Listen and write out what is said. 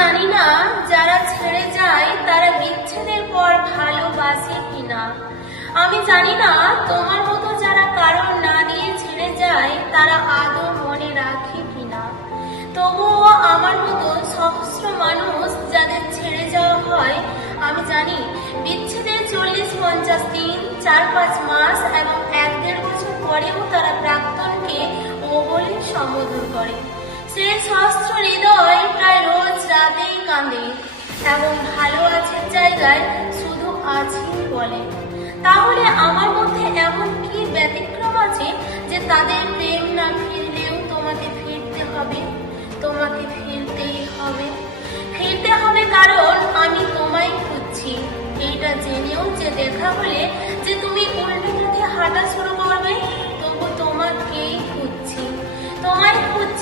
জানি না যারা ছেড়ে যায় তারা বিচ্ছেদের পর ভালোবাসে কিনা। আমি জানি না তোমার মতো যারা কারণ না দিয়ে ছেড়ে যায় তারা আদৌ মনে রাখে কিনা। তবুও আমার মতো সহস্র মানুষ যাদের ছেড়ে যাওয়া হয়, আমি জানি বিচ্ছেদের 40-50 দিন, 4-5 মাস এবং 1-1.5 বছর পরেও তারা প্রাক্তনকে ও বলে সম্বোধন করে। সেই সহস্র হৃদয় প্রায় রোজ রাতেই কাঁদে এবং ভালো আছের জায়গায় শুধু আছি বলে। তাহলে আমার মধ্যে এমন কি ব্যতিক্রম আছে যে তাদের প্রেম না ফিরলেও তোমাকে ফিরতে হবে? তোমাকে ফিরতেই হবে, ফিরতে হবে, কারণ আমি তোমায় খুঁজছি। এইটা জেনেও যে দেখা হলে যে তুমি উল্টো পথে হাঁটা শুরু করবে, তবু তোমাকেই